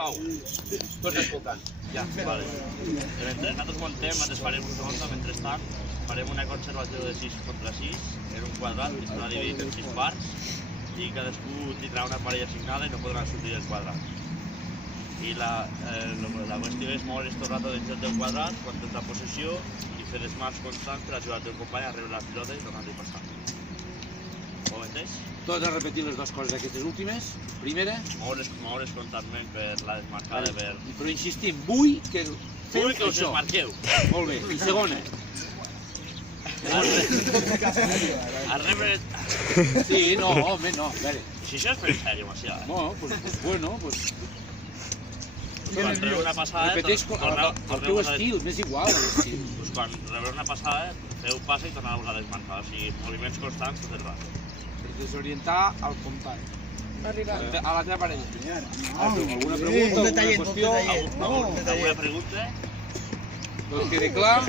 sisplau. Tots escoltant. Ja, vale. Mentre nosaltres muntem, nosaltres farem un ronda, mentrestant, farem una conservació de 6 contra 6 en un quadrat que estarà dividit en 6 parts i cadascú tindrà una parella assignada i no podrà sortir del quadrat. I la qüestió és moure's tot el rato dins del teu quadrat quan tens la possessió i fer desmarcs constants per ajudar el teu company a rebre la pilota i tornar-li a passar. Ho entens? Torna a repetir les dues coses aquestes últimes. Primera, Moure's constantment per la desmarcada, per... però insistim, vull que feu Vull que us això. desmarqueu. Molt bé. I segona. A rebre... Sí, no, home, no. A veure. Si això és fer sèrio, Macià. No, pues bueno, pues... Quan rebre una passada... Repeteix el teu estil, m'és igual l'estil. Quan rebre una passada, feu passa i tornar a desmarcar. O sigui, moviments constants tot el rato. Per desorientar al comptany. A la teva parella. Alguna pregunta, alguna qüestió? Alguna pregunta? Tot quede clar?